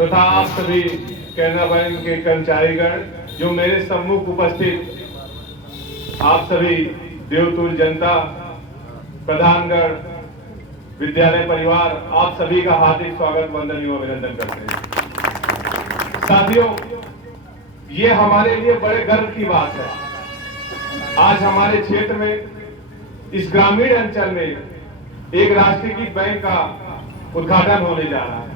तथा आप सभी कैनरा बैंक के कर्मचारीगण जो मेरे सम्मुख उपस्थित, आप सभी देवतुल जनता, प्रधानगण, विद्यालय परिवार, आप सभी का हार्दिक स्वागत, वंदन एवं अभिनंदन करते हैं। साथियों, ये हमारे लिए बड़े गर्व की बात है। आज हमारे क्षेत्र में, इस ग्रामीण अंचल में एक राष्ट्रीयकृत बैंक का उद्घाटन होने जा रहा है।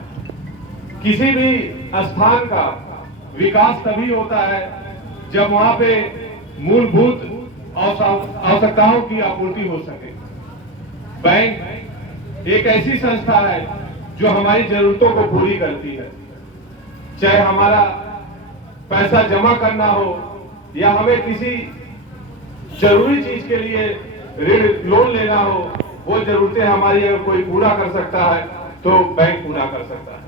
किसी भी स्थान का विकास तभी होता है जब वहां पे मूलभूत आवश्यकताओं की आपूर्ति हो सके। बैंक एक ऐसी संस्था है जो हमारी जरूरतों को पूरी करती है। चाहे हमारा पैसा जमा करना हो या हमें किसी जरूरी चीज के लिए ऋण लोन लेना हो, वो जरूरतें हमारी अगर कोई पूरा कर सकता है तो बैंक पूरा कर सकता है।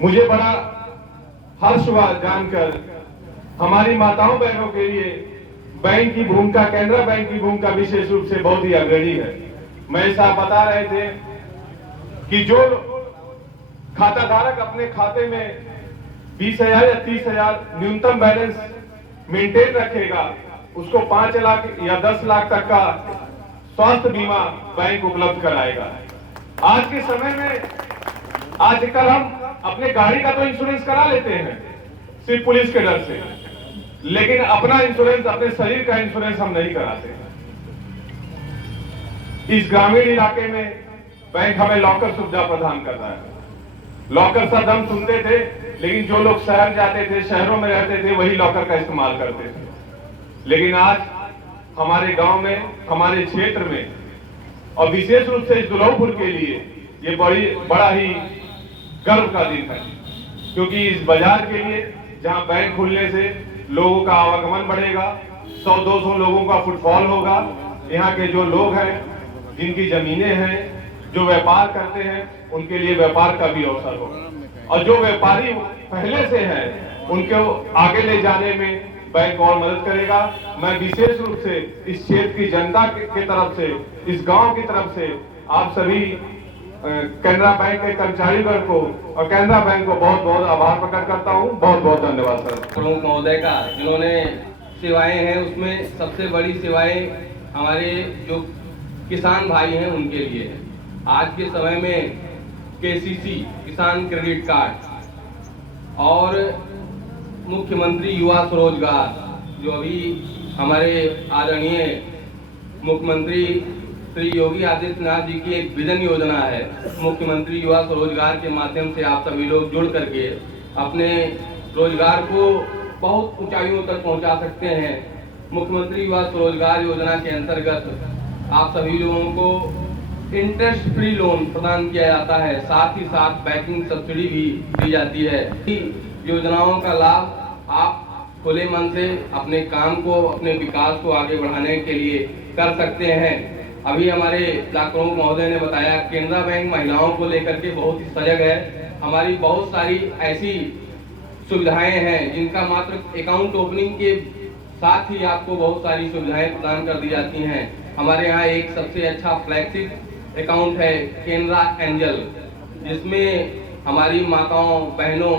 मुझे बड़ा हर्ष हुआ जानकर हमारी माताओं बहनों के लिए बैंक की भूमिका, कैनरा बैंक की भूमिका विशेष रूप से बहुत ही अग्रणी है। मैं साहब बता रहे थे कि जो खाता धारक अपने खाते में 20,000 या 30,000 न्यूनतम बैलेंस मेंटेन रखेगा, उसको 5 लाख या 10 लाख तक का स्वास्थ्य बीमा बैंक उपलब्ध कराएगा। आज के समय में, आजकल हम अपने गाड़ी का तो इंश्योरेंस करा लेते हैं सिर्फ पुलिस के डर से, लेकिन अपना इंश्योरेंस, अपने शरीर का इंश्योरेंस हम नहीं कराते। इस ग्रामीण इलाके में बैंक हमें लॉकर सुविधा प्रदान कर रहा है। लॉकर शब्द हम सुनते थे, लेकिन जो लोग शहर जाते थे, शहरों में रहते थे, वही लॉकर का इस्तेमाल करते थे। लेकिन आज हमारे गांव में, हमारे क्षेत्र में, और विशेष रूप से इस दुल्हौपुर के लिए ये बड़ा ही गर्व का दिन है, क्योंकि इस बाजार के लिए जहां बैंक खुलने से लोगों का आवागमन बढ़ेगा, 100-200 लोगों का फुटफॉल होगा। यहाँ के जो लोग हैं, जिनकी जमीनें हैं, जो व्यापार करते हैं, उनके लिए व्यापार का भी अवसर होगा, और जो व्यापारी पहले से हैं उनको आगे ले जाने में बैंक और मदद करेगा। मैं विशेष रूप से इस क्षेत्र की जनता की तरफ से, इस गांव की तरफ से आप सभी कैनरा बैंक के कर्मचारीगण को और कैनरा बैंक को बहुत बहुत आभार प्रकट करता हूं। बहुत बहुत धन्यवाद सर। प्रमुख महोदय का, जिन्होंने सेवाएं हैं, उसमें सबसे बड़ी सेवाएं हमारे जो किसान भाई हैं उनके लिए है। आज के समय में केसीसी, किसान क्रेडिट कार्ड, और मुख्यमंत्री युवा स्वरोजगार, जो अभी हमारे आदरणीय मुख्यमंत्री श्री योगी आदित्यनाथ जी की एक विजन योजना है। मुख्यमंत्री युवा स्वरोजगार के माध्यम से आप सभी लोग जुड़ करके अपने रोजगार को बहुत ऊंचाइयों तक पहुंचा सकते हैं। मुख्यमंत्री युवा स्वरोजगार योजना के अंतर्गत आप सभी लोगों को इंटरेस्ट फ्री लोन प्रदान किया जाता है, साथ ही साथ बैंकिंग सब्सिडी भी दी जाती है। योजनाओं का लाभ आप खुले मन से अपने काम को, अपने विकास को आगे बढ़ाने के लिए कर सकते हैं। अभी हमारे ब्लॉक प्रमुख महोदय ने बताया, कैनरा बैंक महिलाओं को लेकर के बहुत ही सजग है। हमारी बहुत सारी ऐसी सुविधाएं हैं जिनका मात्र अकाउंट ओपनिंग के साथ ही आपको बहुत सारी सुविधाएं प्रदान कर दी जाती हैं। हमारे यहाँ एक सबसे अच्छा फ्लैगशिप अकाउंट है कैनरा एंजल, जिसमें हमारी माताओं बहनों,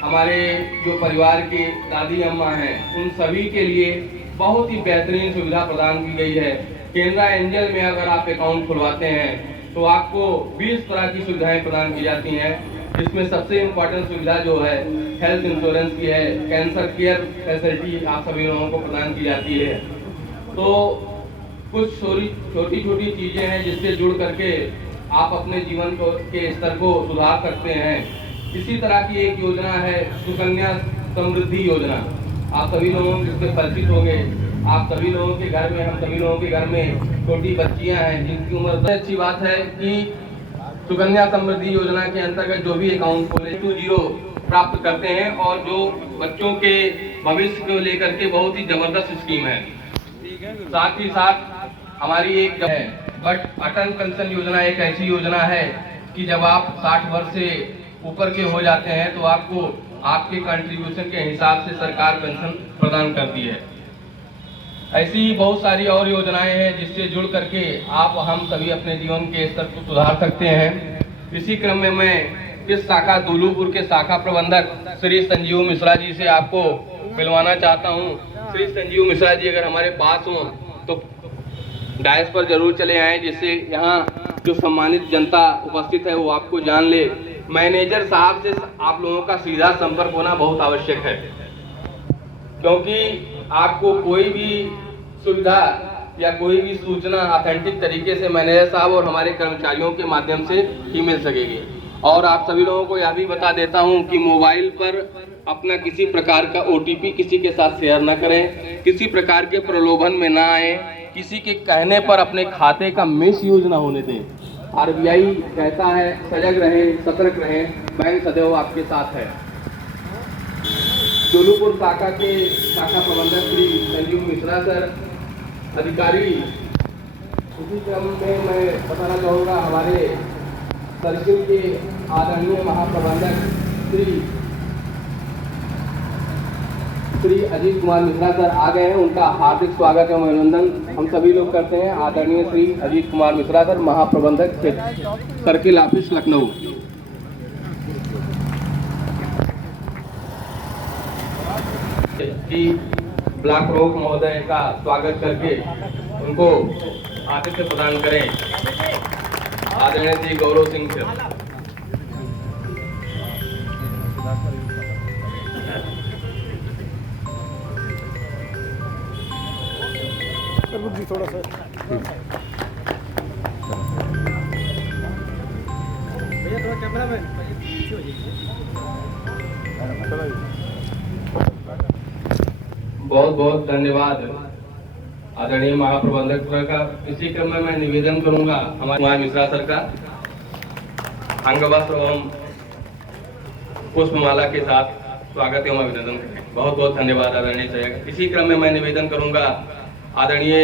हमारे जो परिवार के दादी अम्मा हैं, उन सभी के लिए बहुत ही बेहतरीन सुविधा प्रदान की गई है। कैनरा एंजल में अगर आप अकाउंट खुलवाते हैं तो आपको 20 तरह की सुविधाएं प्रदान की जाती हैं, जिसमें सबसे इम्पोर्टेंट सुविधा जो है हेल्थ इंश्योरेंस की है। कैंसर केयर फैसिलिटी आप सभी लोगों को प्रदान की जाती है। तो कुछ छोटी छोटी चीजें हैं जिससे जुड़ करके आप अपने जीवन के स्तर को सुधार सकते हैं। इसी तरह की एक योजना है सुकन्या समृद्धि योजना, आप सभी लोगों जिससे परिचित होंगे। आप सभी लोगों के घर में, हम सभी लोगों के घर में छोटी बच्चियां हैं जिनकी उम्र, अच्छी बात है कि सुकन्या समृद्धि योजना के अंतर्गत जो भी अकाउंट खोले 20 प्राप्त करते हैं, और जो बच्चों के भविष्य को लेकर के बहुत ही जबरदस्त स्कीम है। साथ ही साथ हमारी एक है बट अटल पेंशन योजना, एक ऐसी योजना है कि जब आप 60 वर्ष से ऊपर के हो जाते हैं तो आपको आपके कंट्रीब्यूशन के हिसाब से सरकार पेंशन प्रदान करती है। ऐसी ही बहुत सारी और योजनाएं हैं जिससे जुड़ करके आप हम सभी अपने जीवन के स्तर को सुधार सकते हैं। इसी क्रम में मैं इस शाखा दुलूपुर के शाखा प्रबंधक श्री संजीव मिश्रा जी से आपको मिलवाना चाहता हूं। श्री संजीव मिश्रा जी अगर हमारे पास हों तो डायस पर जरूर चले आएं, जिससे यहाँ जो सम्मानित जनता उपस्थित है वो आपको जान ले। मैनेजर साहब से आप लोगों का सीधा संपर्क होना बहुत आवश्यक है, क्योंकि आपको कोई भी सुविधा या कोई भी सूचना ऑथेंटिक तरीके से मैनेजर साहब और हमारे कर्मचारियों के माध्यम से ही मिल सकेगी। और आप सभी लोगों को यह भी बता देता हूं कि मोबाइल पर अपना किसी प्रकार का OTP किसी के साथ शेयर न करें, किसी प्रकार के प्रलोभन में ना आए, किसी के कहने पर अपने खाते का मिसयूज ना होने दें। RBI कहता है सजग रहें, सतर्क रहें, बैंक सदैव आपके साथ है। दुलूपुर शाखा के शाखा प्रबंधक श्री संजीव मिश्रा सर अधिकारी, इसी क्रम में मैं बताना चाहूँगा हमारे सर्किल के आदरणीय महाप्रबंधक श्री अजीत कुमार मिश्रा सर आ गए हैं। उनका हार्दिक स्वागत एवं अभिनंदन हम सभी लोग करते हैं। आदरणीय श्री अजीत कुमार मिश्रा सर, महाप्रबंधक सर्किल ऑफिस लखनऊ। कि ब्लॉक प्रमुख महोदय का स्वागत करके उनको आतिथ्य प्रदान करें। आदरणीय श्री गौरव सिंह सर। थोड़ा सा भैया थोड़ा कैमरा में पीछे हो जाइए। बहुत बहुत धन्यवाद आदरणीय महाप्रबंधक सर का। इसी क्रम में मैं निवेदन करूंगा हमारे कुमार मिश्रा सर का अंग वस्त्र एवं पुष्पमाला के साथ स्वागत एवं अभिनंदन करें। बहुत बहुत धन्यवाद आदरणीय सर। इसी क्रम में मैं निवेदन करूंगा आदरणीय